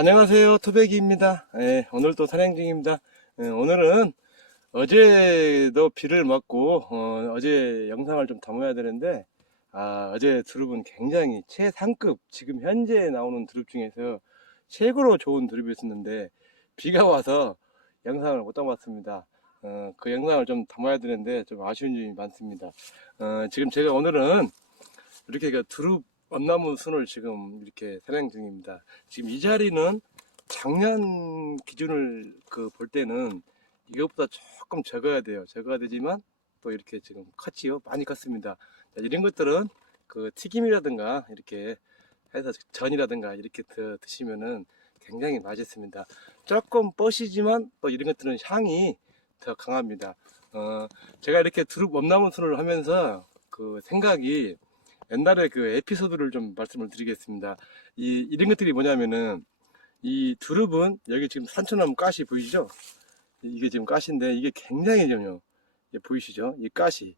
안녕하세요. 토백이입니다. 예, 오늘도 산행 중입니다. 예, 오늘은 어제도 비를 맞고 어, 제 영상을 좀 담아야 되는데 아, 어제 드룹은 굉장히 최상급 지금 현재 나오는 드룹 중에서 최고로 좋은 드룹이었었는데 비가 와서 영상을 못 담았습니다. 어, 그 영상을 좀 담아야 되는데 좀 아쉬운 점이 많습니다. 어, 지금 제가 오늘은 이렇게 그 두릅 엄나무 순을 지금 이렇게 산행 중입니다. 지금 이 자리는 작년 기준을 그 볼 때는 이것보다 조금 적어야 돼요. 적어야 되지만 또 이렇게 지금 컸지요. 많이 컸습니다. 자, 이런 것들은 그 튀김이라든가 이렇게 해서 전이라든가 이렇게 드, 드시면은 굉장히 맛있습니다. 조금 뻗이지만 또 이런 것들은 향이 더 강합니다. 어, 제가 이렇게 두릅 엄나무 순을 하면서 그 생각이 옛날에 그 에피소드를 좀 말씀을 드리겠습니다. 이, 이런 것들이 뭐냐면은, 이 두릅은, 여기 지금 산천나무 가시 보이시죠? 이게 지금 가시인데, 이게 굉장히 좀요, 보이시죠? 이 가시.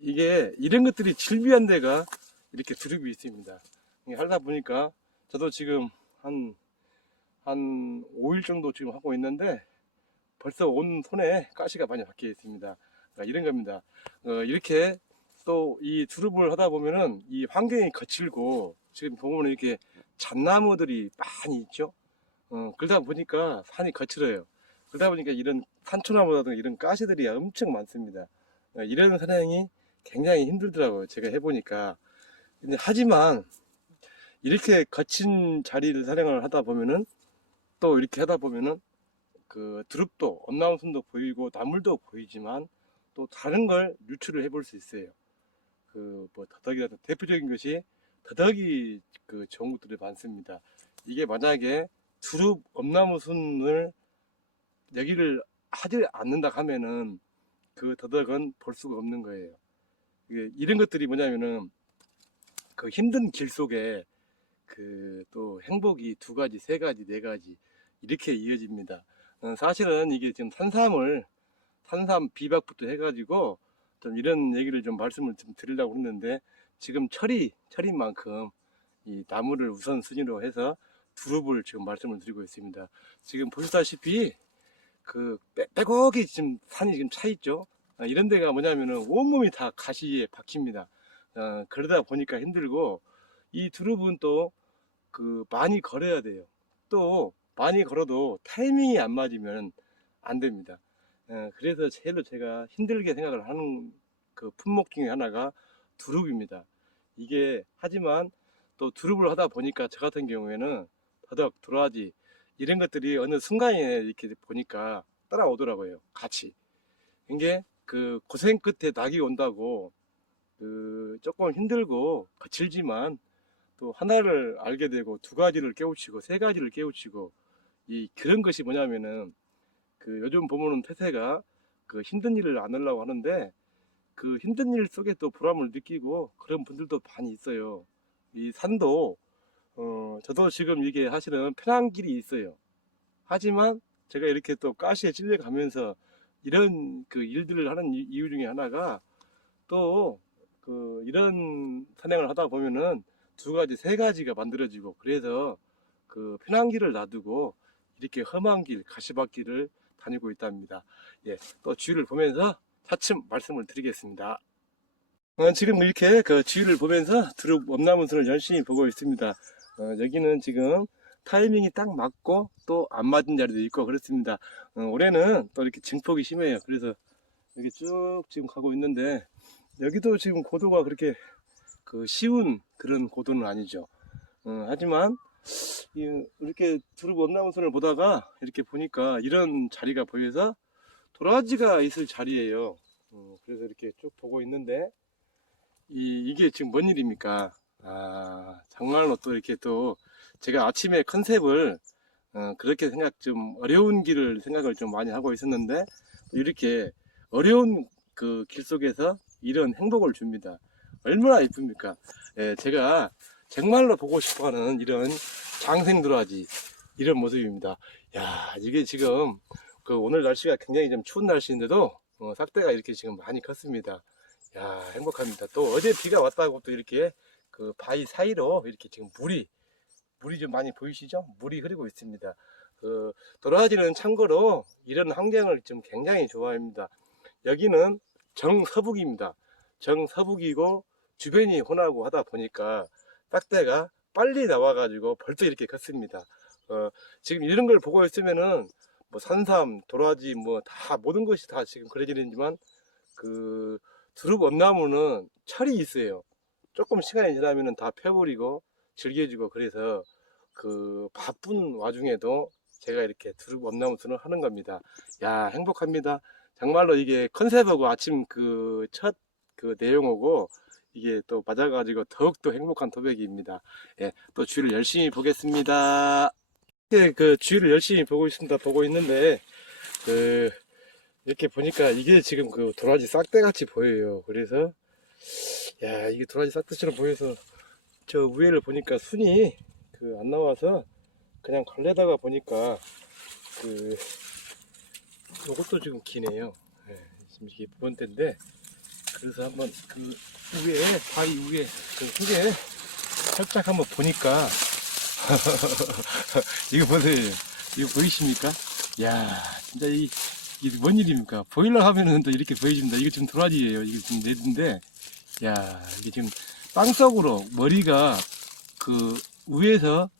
이게, 이런 것들이 질비한 데가 이렇게 두릅이 있습니다. 하다 보니까, 저도 지금 한, 한 5일 정도 지금 하고 있는데, 벌써 온 손에 가시가 많이 박혀 있습니다. 그러니까 이런 겁니다. 어, 이렇게 또 이 두릅을 하다 보면은 이 환경이 거칠고 지금 보면 이렇게 잣나무들이 많이 있죠. 어, 그러다 보니까 산이 거칠어요. 그러다 보니까 이런 산초나무라든가 이런 가시들이 엄청 많습니다. 어, 이런 산행이 굉장히 힘들더라고요. 제가 해보니까. 근데 하지만 이렇게 거친 자리를 산행을 하다 보면은 또 이렇게 하다 보면은 그 두릅도 엄나무순도 보이고 나물도 보이지만 또 다른 걸 유출을 해볼 수 있어요. 그 뭐 더덕이라든 대표적인 것이 더덕이 그 것들이 많습니다. 이게 만약에 두릅 엄나무순을 여기를 하지 않는다 하면은 그 더덕은 볼 수가 없는 거예요. 이런 것들이 뭐냐면은 그 힘든 길 속에 그 또 행복이 두 가지, 세 가지, 네 가지 이렇게 이어집니다. 어, 사실은 이게 지금 산삼을 산삼 비박부터 해가지고 좀 이런 얘기를 좀 말씀을 좀 드리려고 했는데 지금 철이 철인 만큼 이 나무를 우선순위로 해서 두릅을 지금 말씀을 드리고 있습니다. 지금 보시다시피 그 빼, 빼곡이 지금 산이 지금 차 있죠. 아, 이런 데가 뭐냐면은 온몸이 다 가시에 박힙니다. 어, 그러다 보니까 힘들고 이 두릅은 또 그 많이 걸어야 돼요. 또 많이 걸어도 타이밍이 안 맞으면 안 됩니다. 어, 그래서 제일로 제가 힘들게 생각을 하는 그 품목 중에 하나가 두릅입니다. 이게 하지만 또 두릅을 하다 보니까 저 같은 경우에는 더덕, 도라지 이런 것들이 어느 순간에 이렇게 보니까 따라오더라고요. 같이. 이게 그 고생 끝에 낙이 온다고 그 조금 힘들고 거칠지만 또 하나를 알게 되고 두 가지를 깨우치고 세 가지를 깨우치고 이 그런 것이 뭐냐면은 그 요즘 보면은 태세가 그 힘든 일을 안 하려고 하는데 그 힘든 일 속에 또 보람을 느끼고 그런 분들도 많이 있어요. 이 산도 어 저도 지금 이게 사실은 편한 길이 있어요. 하지만 제가 이렇게 또 가시에 찔려가면서 이런 그 일들을 하는 이- 이유 중에 하나가 또 그 이런 산행을 하다 보면은 두 가지 세 가지가 만들어지고 그래서 그 편한 길을 놔두고 이렇게 험한 길 가시밭길을 다니고 있답니다. 예, 또 주위를 보면서 차츰 말씀을 드리겠습니다. 어, 지금 이렇게 그 주위를 보면서 두릅 엄나무순을 열심히 보고 있습니다. 어, 여기는 지금 타이밍이 딱 맞고 또 안 맞은 자리도 있고 그렇습니다. 어, 올해는 또 이렇게 증폭이 심해요. 그래서 여기 쭉 지금 가고 있는데 여기도 지금 고도가 그렇게 그 쉬운 그런 고도는 아니죠. 어, 하지만 이- 이렇게 두릅 엄나무순을 보다가 이렇게 보니까 이런 자리가 보여서 도라지가 있을 자리예요. 어, 그래서 이렇게 쭉 보고 있는데 이, 이게 지금 뭔 일입니까? 아 정말로 또 이렇게 또 제가 아침에 컨셉을 어, 그렇게 생각 좀 어려운 길을 생각을 좀 많이 하고 있었는데 이렇게 어려운 그 길 속에서 이런 행복을 줍니다. 얼마나 이쁩니까? 예, 제가 정말로 보고 싶어하는 이런 장생도라지 이런 모습입니다. 야 이게 지금 그 오늘 날씨가 굉장히 좀 추운 날씨인데도 어, 싹대가 이렇게 지금 많이 컸습니다. 야 행복합니다. 또 어제 비가 왔다고 또 이렇게 그 바위 사이로 이렇게 지금 물이 물이 좀 많이 보이시죠? 물이 흐르고 있습니다. 그 도라지는 참고로 이런 환경을 좀 굉장히 좋아합니다. 여기는 정서북입니다. 정서북이고 주변이 혼하고 하다 보니까 딱대가 빨리 나와가지고 벌써 이렇게 컸습니다. 어, 지금 이런 걸 보고 있으면은 뭐 산삼, 도라지 뭐 다 모든 것이 다 지금 그려지는지만 그 두릅 엄나무는 철이 있어요. 조금 시간이 지나면은 다 펴버리고 질겨지고 그래서 그 바쁜 와중에도 제가 이렇게 두릅 엄나무 순을 하는 겁니다. 야 행복합니다. 정말로 이게 컨셉하고 아침 그 첫그 내용하고 이게 또 맞아가지고 더욱더 행복한 토백입니다. 예, 또 주위를 열심히 보겠습니다. 이렇게 그 주위를 열심히 보고 있습니다. 보고 있는데 그 이렇게 보니까 이게 지금 그 도라지 싹대 같이 보여요. 그래서 야 이게 도라지 싹대처럼 보여서 저 위에를 보니까 순이 그 안 나와서 그냥 걸레다가 보니까 그 요것도 지금 기네요. 예, 지금 이게 두 번째인데 그래서 한번 그 위에 바위 위에 그 속에 살짝 한번 보니까 이거 보세요. 이거 보이십니까? 야 진짜 이 이게 뭔 일입니까? 보일러 하면은 또 이렇게 보여집니다. 이거 지금 도라지예요. 이게 지금 네드인데, 야 이게 지금 땅속으로 머리가 그 위에서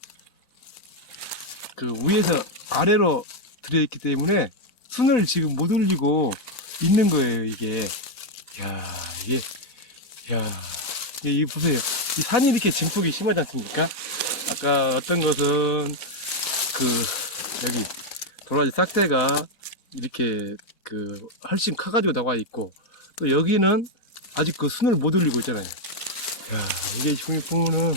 그 위에서 아래로 들어있기 때문에 순을 지금 못 올리고 있는 거예요. 이게, 야 이게, 야 이거 보세요. 이 산이 이렇게 증폭이 심하지 않습니까? 아까 어떤 것은 그 여기 도라지 싹대가 이렇게 그 훨씬 커가지고 나와 있고 또 여기는 아직 그 순을 못 올리고 있잖아요. 야 이게 보면은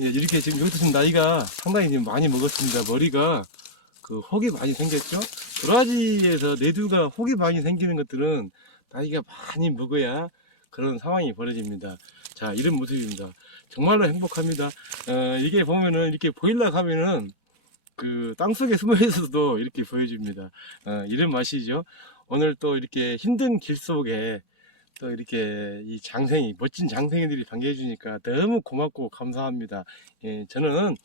예, 이렇게 지금 여기서 지금 나이가 상당히 지금 많이 먹었습니다. 머리가 그 혹이 많이 생겼죠. 도라지에서 내두가 혹이 많이 생기는 것들은 나이가 많이 먹어야 그런 상황이 벌어집니다. 자 이런 모습입니다. 정말로 행복합니다. 어, 이게 보면은 이렇게 보일러 가면은 그 땅속에 숨어 있어도 이렇게 보여줍니다. 어, 이런 맛이죠. 오늘 또 이렇게 힘든 길 속에 또 이렇게 이 장생이 멋진 장생이들이 반겨주니까 너무 고맙고 감사합니다. 예, 저는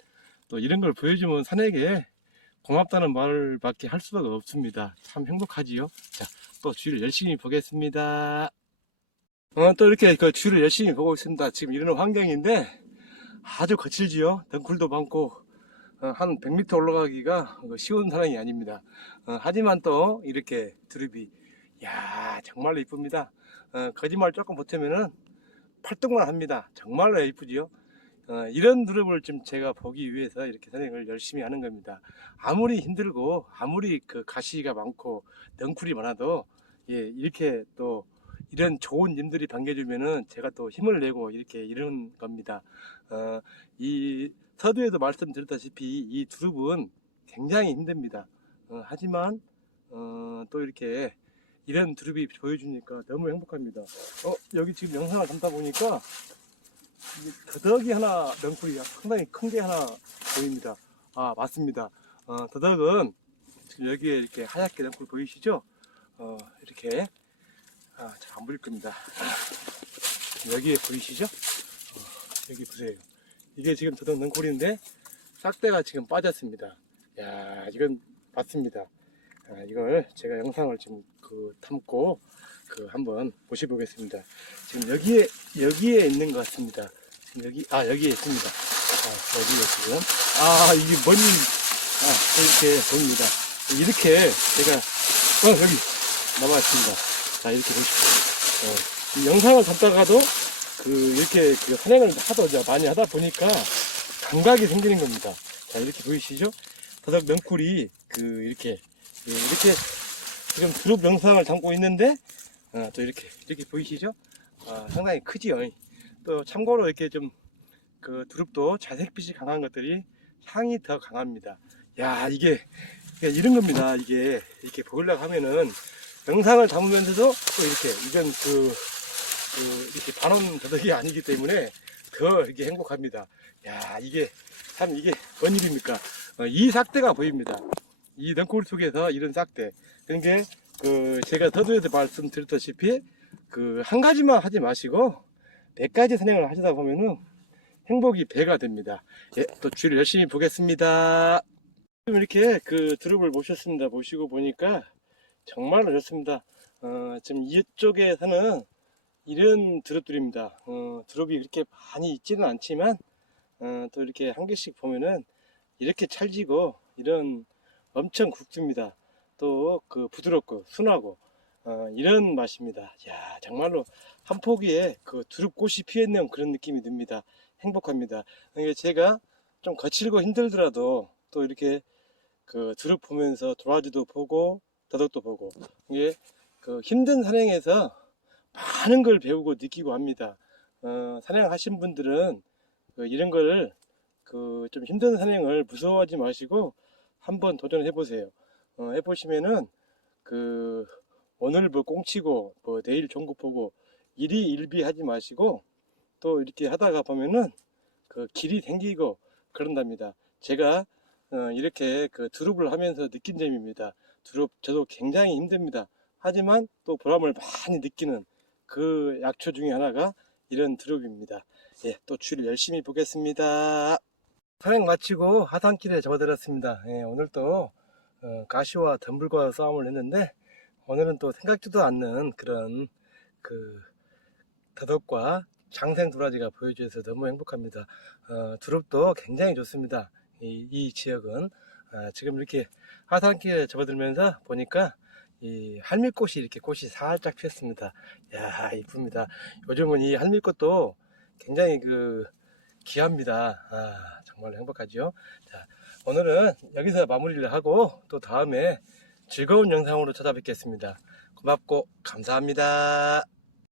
또 이런 걸 보여주면 산에게 고맙다는 말밖에 할 수가 없습니다. 참 행복하지요. 자, 또 주위를 열심히 보겠습니다. 어, 또 이렇게 그 주위를 열심히 보고 있습니다. 지금 이런 환경인데 아주 거칠지요. 덩굴도 많고 어, 한 100m 올라가기가 그 쉬운 사람이 아닙니다. 어, 하지만 또 이렇게 두릅이 야 정말로 이쁩니다. 어, 거짓말 조금 보태면은 팔뚝만 합니다. 정말로 이쁘지요. 어, 이런 두릅을 좀 제가 보기 위해서 이렇게 선행을 열심히 하는 겁니다. 아무리 힘들고 아무리 그 가시가 많고 넝쿨이 많아도 예, 이렇게 또 이런 좋은 님들이 반겨주면은 제가 또 힘을 내고 이렇게 이런 겁니다. 어, 이 서두에도 말씀드렸다시피 이 두릅은 굉장히 힘듭니다. 어, 하지만 어, 또 이렇게 이런 두릅이 보여주니까 너무 행복합니다. 어, 여기 지금 영상을 담다 보니까 이게 더덕이 하나 명풀이 상당히 큰 게 하나 보입니다. 아 맞습니다. 어, 더덕은 지금 여기에 이렇게 하얗게 명풀 보이시죠? 어, 이렇게 아, 잘 안 보일 겁니다. 아, 여기에 보이시죠? 어, 여기 보세요. 이게 지금 더덕 능골인데 싹대가 지금 빠졌습니다. 야 이건 맞습니다. 아, 이걸 제가 영상을 지금 그 담고 그 한번 보셔보겠습니다. 지금 여기에 여기에 있는 것 같습니다. 지금 여기 아 여기에 있습니다. 아, 여기에 지금 아 이게 뭔 아, 이렇게 보입니다. 이렇게 제가 어 여기 남아 있습니다. 자 이렇게 보십시오. 어, 이 영상을 담다가도 그 이렇게 그 산행을 하도 이제 많이 하다 보니까 감각이 생기는 겁니다. 자 이렇게 보이시죠? 더덕 넝쿨이 그 이렇게 예, 이렇게 지금 두릅 영상을 담고 있는데 어, 또 이렇게 이렇게 보이시죠? 아, 상당히 크지요. 또 참고로 이렇게 좀 그 두릅도 자색빛이 강한 것들이 향이 더 강합니다. 야 이게 이런 겁니다. 이게 이렇게 보려고 하면은 영상을 담으면서도 또 이렇게 이건 그, 그 이렇게 반원 더덕이 아니기 때문에 더 이렇게 행복합니다. 야 이게 참 이게 뭔 일입니까? 어, 이 삭대가 보입니다. 이 넝쿨 속에서 이런 싹대. 그러니까 그 제가 서두에서 말씀드렸다시피 그 한 가지만 하지 마시고 몇 가지 선행을 하시다 보면은 행복이 배가 됩니다. 예, 또 주를 열심히 보겠습니다. 지금 이렇게 그 드롭을 모셨습니다. 모시고 보니까 정말로 좋습니다. 어, 지금 이쪽에서는 이런 드롭들입니다. 어, 드롭이 그렇게 많이 있지는 않지만 어, 또 이렇게 한 개씩 보면은 이렇게 찰지고 이런 엄청 굵습니다. 또 그 부드럽고 순하고 어, 이런 맛입니다. 야 정말로 한 포기에 그 두릅꽃이 피었는 그런 느낌이 듭니다. 행복합니다. 그러니까 제가 좀 거칠고 힘들더라도 또 이렇게 그 두릅 보면서 도라지도 보고 더덕도 보고 이게 그 힘든 산행에서 많은 걸 배우고 느끼고 합니다. 어, 산행하신 분들은 그 이런 거를 그좀 힘든 산행을 무서워하지 마시고 한번 도전해 보세요. 어, 해보시면은 그 오늘 뭐 꽁치고 뭐 내일 종고 보고 일이 일비하지 마시고 또 이렇게 하다가 보면은 그 길이 생기고 그런답니다. 제가 어, 이렇게 그 두릅을 하면서 느낀 점입니다. 두릅 저도 굉장히 힘듭니다. 하지만 또 보람을 많이 느끼는 그 약초 중에 하나가 이런 두릅입니다. 예, 또 주를 열심히 보겠습니다. 산행 마치고 하산길에 접어들었습니다. 예, 오늘 또 어, 가시와 덤불과 싸움을 했는데 오늘은 또 생각지도 않는 그런 그 더덕과 장생 도라지가 보여줘서 너무 행복합니다. 어, 두릅도 굉장히 좋습니다. 이, 이 지역은 아, 지금 이렇게 하산길에 접어들면서 보니까 이 할미꽃이 이렇게 꽃이 살짝 피었습니다. 야 이쁩니다. 요즘은 이 할미꽃도 굉장히 그 귀합니다. 아, 정말 행복하죠. 자, 오늘은 여기서 마무리를 하고 또 다음에 즐거운 영상으로 찾아뵙겠습니다. 고맙고 감사합니다.